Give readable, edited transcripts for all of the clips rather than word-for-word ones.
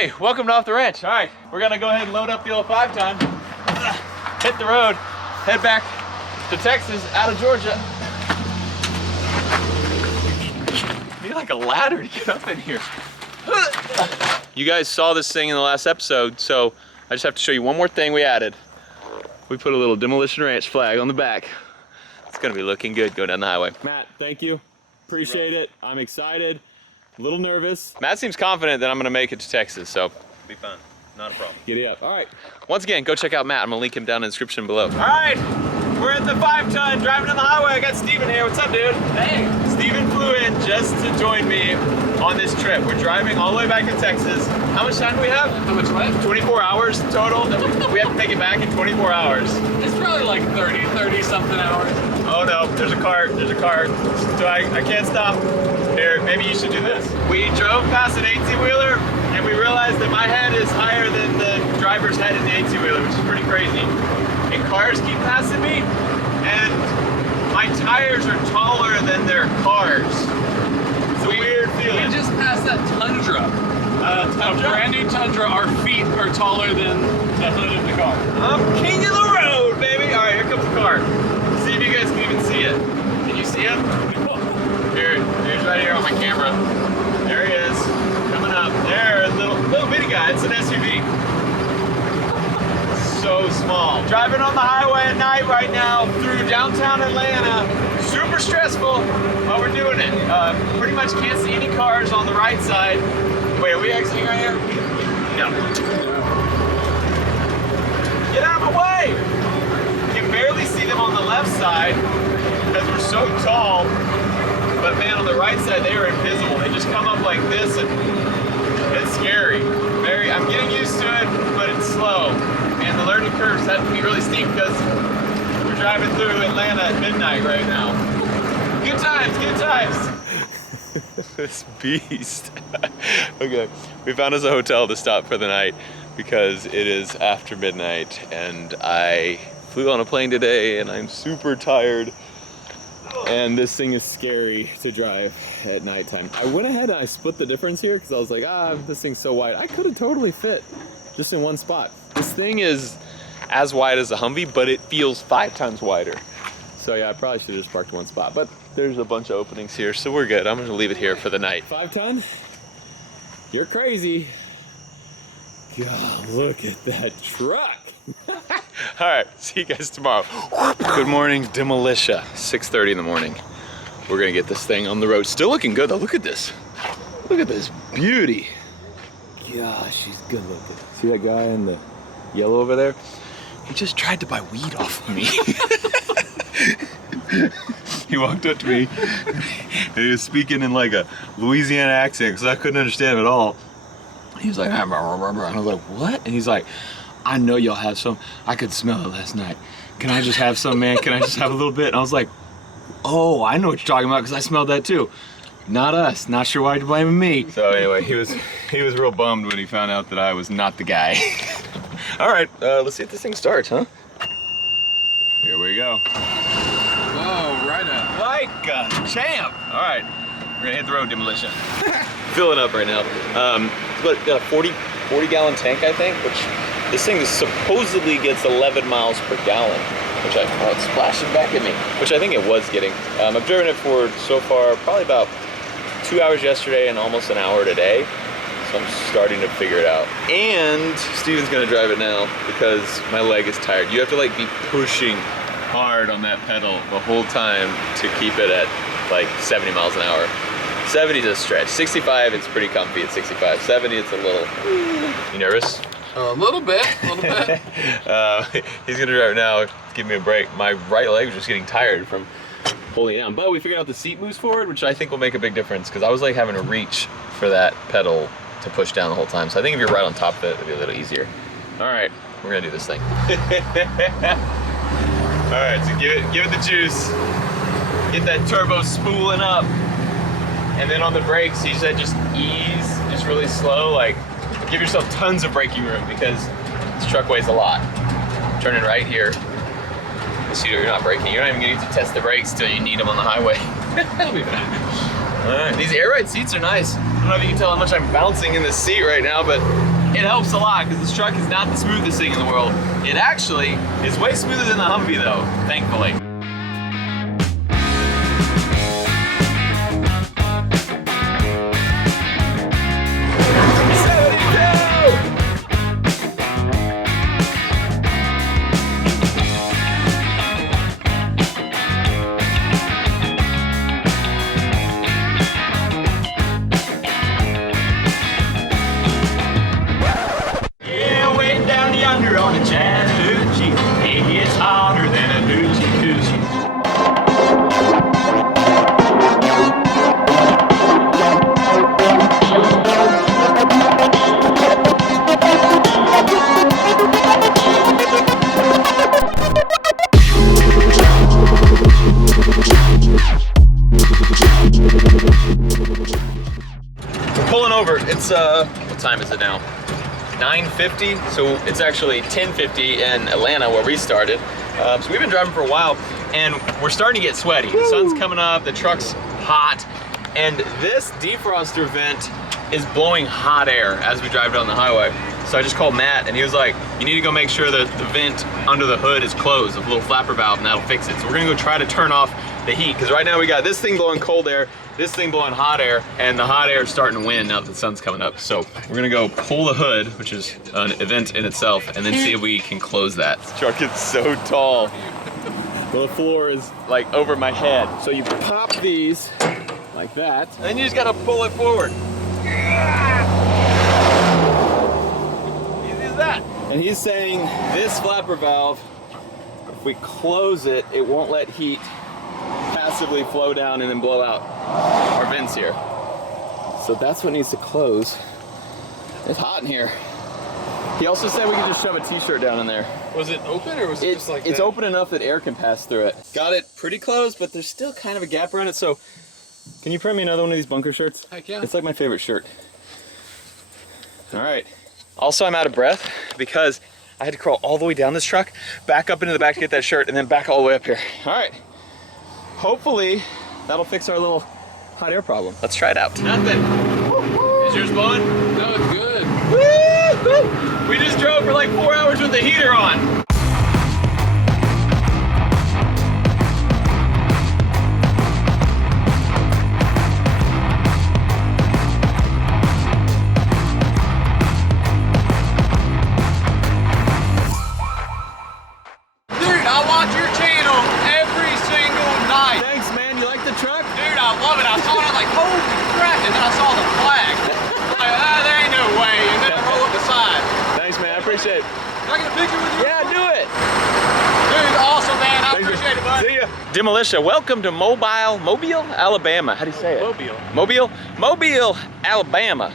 Hey, welcome to Off the Ranch. All right, we're gonna go ahead and load up the old 5-ton, hit the road, head back to Texas out of Georgia. Need like a ladder to get up in here. You guys saw this thing in the last episode, so I just have to show you one more thing we added. We put a little Demolition Ranch flag on the back. It's gonna be looking good going down the highway. Matt, thank you. Appreciate it. I'm excited. A little nervous. Matt seems confident that I'm gonna make it to Texas, so it'll be fun. Not a problem. Giddy up. All right. Once again, go check out Matt. I'm gonna link him down in the description below. All right, we're at the 5-ton, driving down the highway. I got Steven here. What's up, dude? Hey. Steven flew in just to join me on this trip. We're driving all the way back to Texas. How much time do we have? How much what? 24 hours total. We have to make it back in 24 hours. It's probably like 30 something hours. Oh no, there's a cart, So I can't stop. Here, maybe you should do this. We drove past an 18-wheeler and we realized that my head is higher than the driver's head in the 18-wheeler, which is pretty crazy. And cars keep passing me and my tires are taller than their cars. It's a weird feeling. We just passed that Tundra. A brand new Tundra. Our feet are taller than the hood of the car. I'm king of the road, baby. All right, here comes the car. See if you guys can even see it. Can you see him? Here's right here on my camera. There he is, coming up. There, little bitty guy. It's an SUV. So small. Driving on the highway at night right now through downtown Atlanta. Super stressful, but we're doing it. Pretty much can't see any cars on the right side. Wait, are we exiting right here? No. Get out of my way! You can barely see them on the left side because we're so tall. But man, on the right side, they are invisible. They just come up like this and it's scary. I'm getting used to it, but it's slow. And the learning curves have to be really steep because we're driving through Atlanta at midnight right now. Good times, good times. This beast. Okay, we found us a hotel to stop for the night because it is after midnight and I flew on a plane today and I'm super tired. And this thing is scary to drive at nighttime. I went ahead and I split the difference here because I was like, this thing's so wide. I could have totally fit just in one spot. This thing is as wide as a Humvee, but it feels 5 times wider. So yeah, I probably should have just parked one spot, but There's a bunch of openings here, so we're good. I'm gonna leave it here for the night. 5-ton? You're crazy. God, look at that truck. All right, see you guys tomorrow. Good morning, Demolition. 6:30 in the morning. We're gonna get this thing on the road. Still looking good though, look at this. Look at this beauty. Gosh, she's good looking. See that guy in the yellow over there? He just tried to buy weed off of me. He walked up to me and he was speaking in like a Louisiana accent because I couldn't understand him at all. He was like, and I was like, what? And he's like, I know y'all have some. I could smell it last night. Can I just have some, man? Can I just have a little bit? And I was like, oh, I know what you're talking about because I smelled that too. Not us. Not sure why you're blaming me. So anyway, he was real bummed when he found out that I was not the guy. All right, let's see if this thing starts, huh? Here we go. Whoa, right up. Like a champ. All right, we're gonna hit the road, Demolition. Filling up right now. But got a 40 gallon tank, I think, which this thing supposedly gets 11 miles per gallon, which it's splashing back at me, which I think it was getting. I've driven it for so far probably about 2 hours yesterday and almost an hour today. So I'm starting to figure it out. And Steven's gonna drive it now because my leg is tired. You have to like be pushing hard on that pedal the whole time to keep it at like 70 miles an hour. 70 is a stretch. 65, it's pretty comfy at 65. 70, it's a little. You nervous? A little bit. He's gonna drive it now. Give me a break. My right leg was just getting tired from holding it down. But we figured out the seat moves forward, which I think will make a big difference because I was like having to reach for that pedal to push down the whole time. So I think if you're right on top of it, it'll be a little easier. All right, we're gonna do this thing. All right, so give it the juice. Get that turbo spooling up. And then on the brakes, he said just ease, just really slow. Like, give yourself tons of braking room because this truck weighs a lot. Turning right here. You see, you're not braking. You're not even gonna need to test the brakes till you need them on the highway. That'll be fine. All right, these air ride seats are nice. I don't know if you can tell how much I'm bouncing in this seat right now, but it helps a lot because this truck is not the smoothest thing in the world. It actually is way smoother than the Humvee though, thankfully. On the Chattahoochee, it gets hotter than a hoochie coochie. We're pulling over. It's what time is it now? 9:50, so it's actually 10:50 in Atlanta where we started. So we've been driving for a while and we're starting to get sweaty. The sun's coming up, the truck's hot, and this defroster vent is blowing hot air as we drive down the highway. So I just called Matt and he was like, you need to go make sure that the vent under the hood is closed, the little flapper valve, and that'll fix it. So we're gonna go try to turn off the heat, because right now we got this thing blowing cold air, this thing blowing hot air, and the hot air is starting to win now that the sun's coming up. So we're gonna go pull the hood, which is an event in itself, and then see if we can close that. This truck is so tall. Well, the floor is Like over my head. so you pop these like that. And then you just gotta pull it forward. Easy as that. And he's saying this flapper valve, if we close it, it won't let heat passively flow down and then blow out our vents here. So that's what needs to close. It's hot in here. He also said we could just shove a t-shirt down in there. Was it open or was it just like It's that? open enough that air can pass through it. Got it pretty close, but there's still kind of a gap around it. So can you print me another one of these bunker shirts? Heck yeah. It's like my favorite shirt. All right. Also, I'm out of breath because I had to crawl all the way down this truck, back up into the back to get that shirt, and then back all the way up here. All right. Hopefully that'll fix our little hot air problem. Let's try it out. Nothing. Is yours blowing? No, it's good. Woo! We just drove for like 4 hours with the heater on. Dude, I watch your channel every single night. Thanks, man. You like the truck? Dude, I love it. I saw it, I was like, holy crap, and then I saw the flag. Like, there ain't no way, and then I roll up the side. Thanks, man. I appreciate it. Can I get a picture with you? Yeah, do it. Dude, awesome, man. I appreciate it, bud. See ya. Demolitia, welcome to Mobile, Alabama. How do you say it? Mobile, Alabama.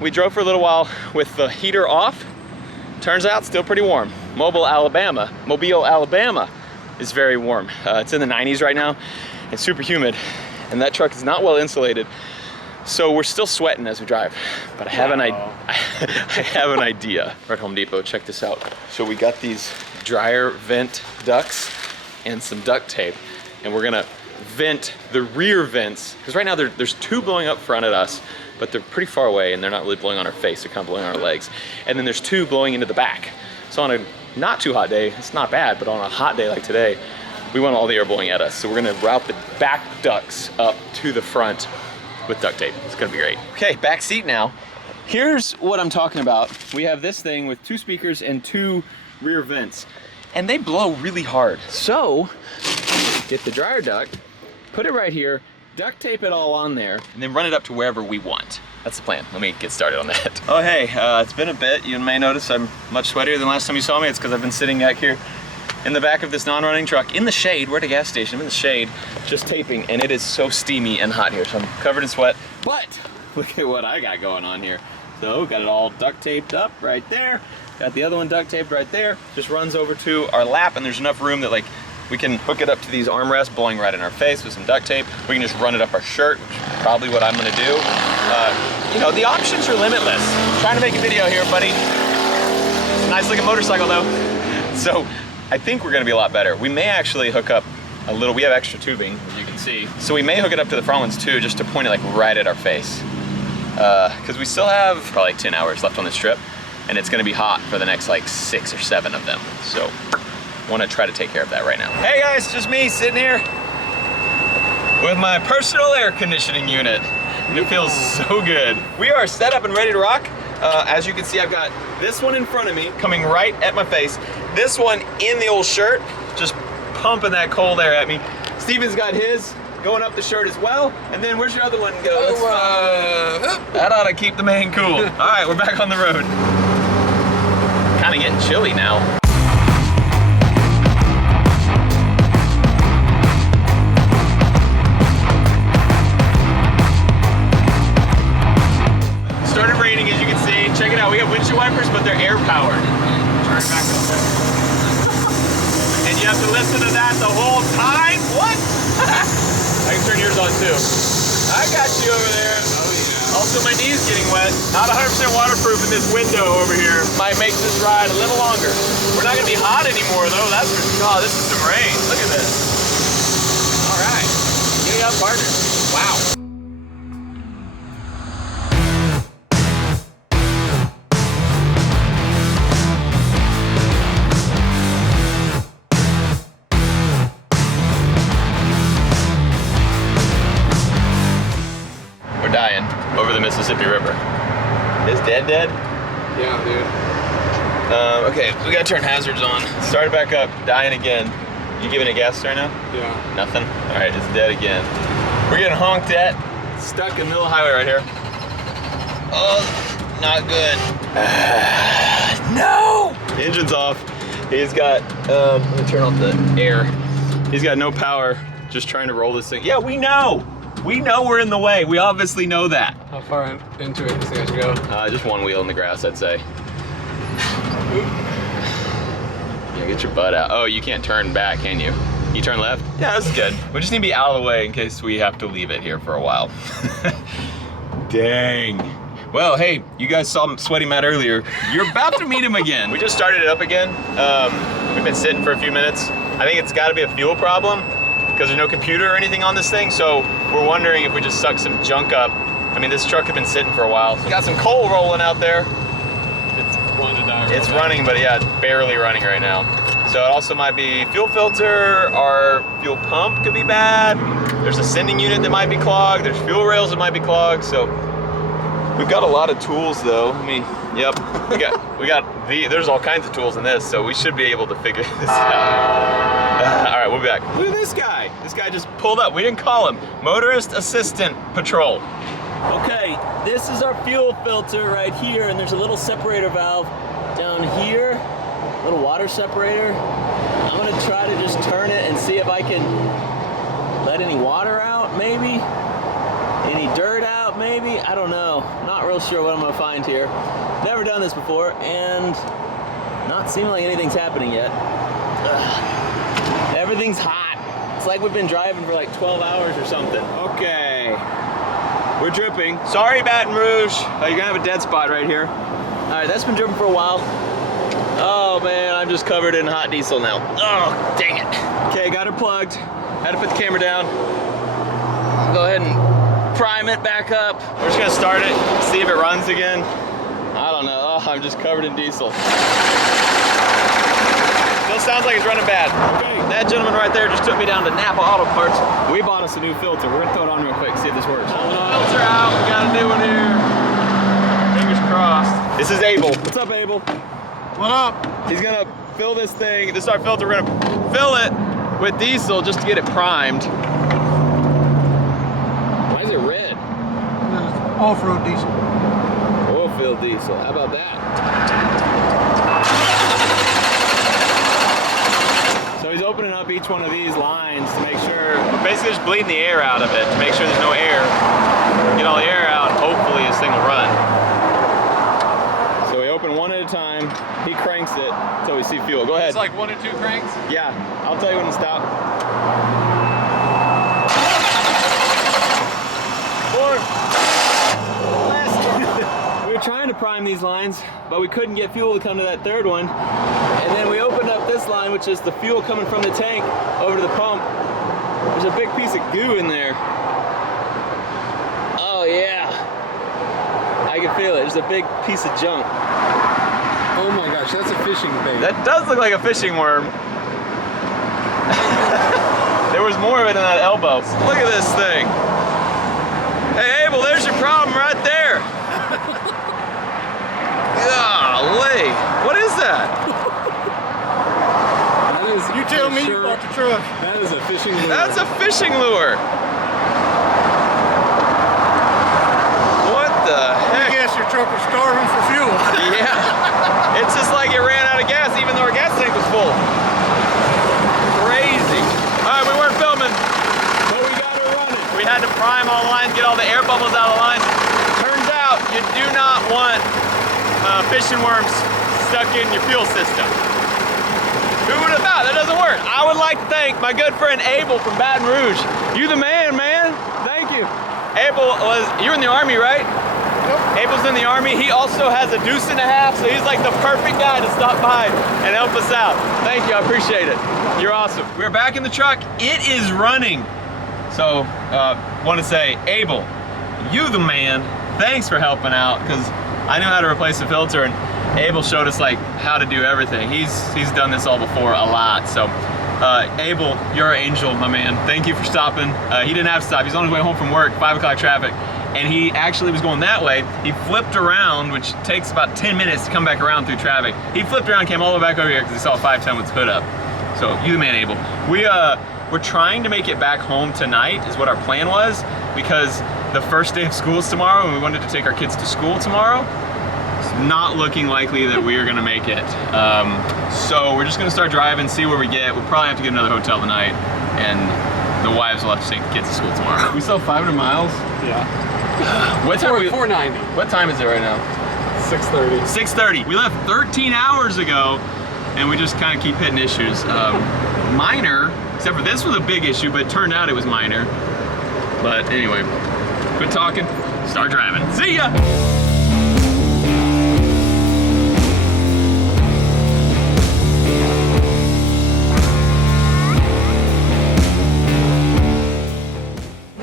We drove for a little while with the heater off. Turns out still pretty warm. Mobile, Alabama is very warm. It's in the 90s right now. It's super humid, and that truck is not well insulated. So we're still sweating as we drive, but I have an idea. We're at Home Depot, check this out. So we got these dryer vent ducts and some duct tape, and we're gonna vent the rear vents, because right now there's two blowing up front at us, but they're pretty far away and they're not really blowing on our face, they're kind of blowing on our legs. And then there's two blowing into the back. So on a not too hot day, it's not bad, but on a hot day like today, we want all the air blowing at us. So we're gonna route the back ducts up to the front with duct tape. It's gonna be great. Okay, back seat now. Here's what I'm talking about. We have this thing with 2 speakers and 2 rear vents, and they blow really hard. So, get the dryer duct, put it right here, duct tape it all on there, and then run it up to wherever we want. That's the plan. Let me get started on that. Oh hey, it's been a bit. You may notice I'm much sweatier than last time you saw me. It's because I've been sitting back here in the back of this non-running truck in the shade. We're at a gas station, I'm in the shade, just taping, and it is so steamy and hot here, so I'm covered in sweat. But look at what I got going on here. So got it all duct taped up right there. Got the other one duct taped right there. Just runs over to our lap, and there's enough room that like we can hook it up to these armrests blowing right in our face with some duct tape. We can just run it up our shirt, which is probably what I'm gonna do. You know, the options are limitless. I'm trying to make a video here, buddy. It's a nice looking motorcycle though. So I think we're gonna be a lot better. We may actually hook up a little, we have extra tubing, as you can see. So we may hook it up to the front ones too, just to point it like right at our face. because we still have probably like 10 hours left on this trip, and it's gonna be hot for the next like 6 or 7 of them. So want to try to take care of that right now. Hey guys, just me sitting here with my personal air conditioning unit. And it feels so good. We are set up and ready to rock. As you can see, I've got this one in front of me, coming right at my face. This one in the old shirt, just pumping that cold air at me. Steven's got his going up the shirt as well. And then where's your other one go? That ought to keep the man cool. All right, we're back on the road. Kind of getting chilly now. Started raining, as you can see. Check it out, we got windshield wipers, but they're air powered. Turn it back up there. And you have to listen to that the whole time? What? I can turn yours on too. I got you over there. Oh, yeah. Also, my knee's getting wet. Not 100% waterproof in this window over here. Might make this ride a little longer. We're not gonna be hot anymore though, that's for sure. Oh, this is some rain. Look at this. All right, getting up partner. Wow. Dying over the Mississippi River. Is dead? Yeah, dude. Okay, we gotta turn hazards on. Start it back up, dying again. You giving it gas right now? Yeah. Nothing? All right, it's dead again. We're getting honked at. Stuck in the middle of the highway right here. Oh, not good. No! The engine's off. He's got, let me turn off the air. He's got no power, just trying to roll this thing. Yeah, we know. We know we're in the way. We obviously know that. How far into it do you think I should go? Just one wheel in the grass, I'd say. Yeah, get your butt out. Oh, you can't turn back, can you? You turn left? Yeah, that's good. We just need to be out of the way in case we have to leave it here for a while. Dang. Well, hey, you guys saw Sweaty Matt earlier. You're about to meet him again. We just started it up again. We've been sitting for a few minutes. I think it's gotta be a fuel problem, because there's no computer or anything on this thing, so we're wondering if we just suck some junk up. I mean, this truck has been sitting for a while. So we got some coal rolling out there. It's going to die. It's running, but yeah, it's barely running right now. So it also might be fuel filter, our fuel pump could be bad. There's a sending unit that might be clogged. There's fuel rails that might be clogged. So we've got a lot of tools though. Yep, there's all kinds of tools in this, so we should be able to figure this out. All right, we'll be back. Look at this guy. This guy just pulled up. We didn't call him. Motorist Assistant Patrol. Okay, this is our fuel filter right here, and there's a little separator valve down here, little water separator. I'm gonna try to just turn it and see if I can let any water out, maybe? Any dirt out, maybe? I don't know. Not real sure what I'm gonna find here. Never done this before, and not seeming like anything's happening yet. Ugh. Everything's hot. It's like we've been driving for like 12 hours or something. Okay. We're dripping. Sorry, Baton Rouge. You're gonna have a dead spot right here. All right, that's been dripping for a while. Oh man, I'm just covered in hot diesel now. Oh, dang it. Okay, got it plugged. Had to put the camera down. Go ahead and prime it back up. We're just gonna start it, see if it runs again. I don't know. Oh, I'm just covered in diesel. Still sounds like it's running bad. Okay, that gentleman right there just took me down to Napa Auto Parts. We bought us a new filter. We're gonna throw it on real quick, see if this works. Filter out. We got a new one here. Fingers crossed. This is Abel. What's up, Abel? What up? He's gonna fill this thing. This is our filter. We're gonna fill it with diesel just to get it primed. Why is it red? Off-road diesel. Oil-filled diesel. How about that? So he's opening up each one of these lines to make sure. We're basically just bleeding the air out of it to make sure there's no air. Get all the air out. Hopefully this thing will run. So we open one at a time. He cranks it until we see fuel. Go ahead. It's like 1 or 2 cranks. Yeah, I'll tell you when to stop. 4. We were trying to prime these lines, but we couldn't get fuel to come to that third one. And then we opened up this line, which is the fuel coming from the tank over to the pump. There's a big piece of goo in there. Oh yeah. can feel it. It's a big piece of junk. Oh my gosh, that's a fishing bait. That does look like a fishing worm. There was more of it in that elbow. Look at this thing. Hey, Abel, there's your problem right there. Golly, what is that? That is, You tell me you bought the truck. That is a fishing lure. That's a fishing lure. What the I heck? guess your truck was starving for fuel. Yeah, it's just like it ran out of gas even though our gas tank was full. Crazy. All right, we weren't filming. But we got her running. We had to prime all the lines, get all the air bubbles out of the lines. Turns out you do not want fishing worms stuck in your fuel system. Who would have thought? That doesn't work. I would like to thank my good friend Abel from Baton Rouge. You the man, man. Thank you. Abel you're in the Army, right? Yep. Abel's in the Army. He also has a deuce and a half, so he's like the perfect guy to stop by and help us out. Thank you, I appreciate it. You're awesome. We're back in the truck. It is running. So, want to say, Abel, you the man. Thanks for helping out, because I knew how to replace the filter, and Abel showed us like how to do everything. He's done this all before a lot. So, Abel, you're an angel, my man. Thank you for stopping. He didn't have to stop. He's on his way home from work, 5 o'clock traffic, and he actually was going that way. He flipped around, which takes about 10 minutes to come back around through traffic. He flipped around, came all the way back over here because he saw a 510 with his hood up. So, you the man, Abel. We're trying to make it back home tonight is what our plan was, because the first day of school is tomorrow and we wanted to take our kids to school tomorrow. It's not looking likely that we are gonna make it. So we're just gonna start driving, see where we get. We'll probably have to get another hotel tonight, and the wives will have to take the kids to school tomorrow. We still have 500 miles? Yeah. What time, 490. what time is it right now? 6:30. 6:30. We left 13 hours ago, and we just kind of keep hitting issues. Minor, except for this was a big issue, but it turned out it was minor. But anyway, quit talking, start driving. See ya!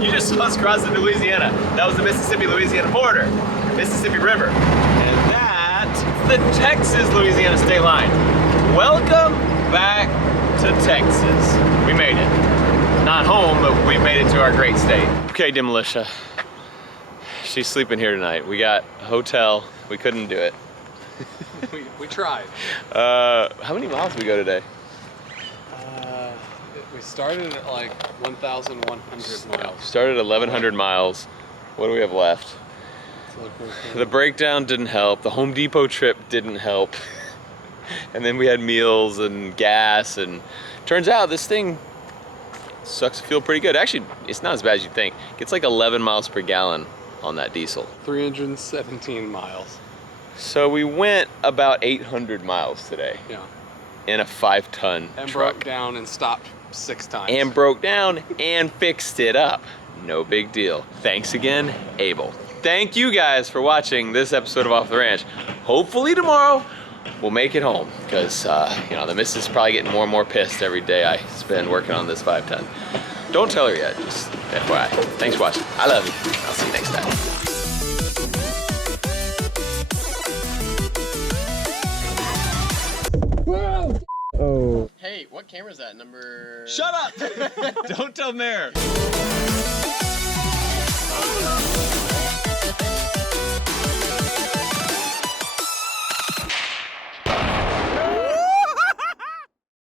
You just saw us cross into Louisiana. That was the Mississippi-Louisiana border, Mississippi River. And that's the Texas-Louisiana state line. Welcome back to Texas. We made it. Not home, but we made it to our great state. Okay, Demolitia. She's sleeping here tonight. We got a hotel. We couldn't do it. We tried. How many miles did we go today? We started at like 1,100 miles. Started at 1,100 miles. What do we have left? The breakdown didn't help. The Home Depot trip didn't help. And then we had meals and gas, and turns out this thing sucks fuel pretty good. Actually, it's not as bad as you'd think. It gets like 11 miles per gallon on that diesel. 317 miles. So we went about 800 miles today Yeah. in a 5-ton And truck. broke down and stopped 6 times. And broke down and fixed it up. No big deal. Thanks again, Abel. Thank you guys for watching this episode of Off the Ranch. Hopefully tomorrow we'll make it home, because you know, the missus is probably getting more and more pissed every day I spend working on this 5-ton. Don't tell her yet, just FYI. Thanks for watching. I love you. I'll see you next time. Oh. Hey, what camera is that? Number... Shut up! Don't tell Mayor.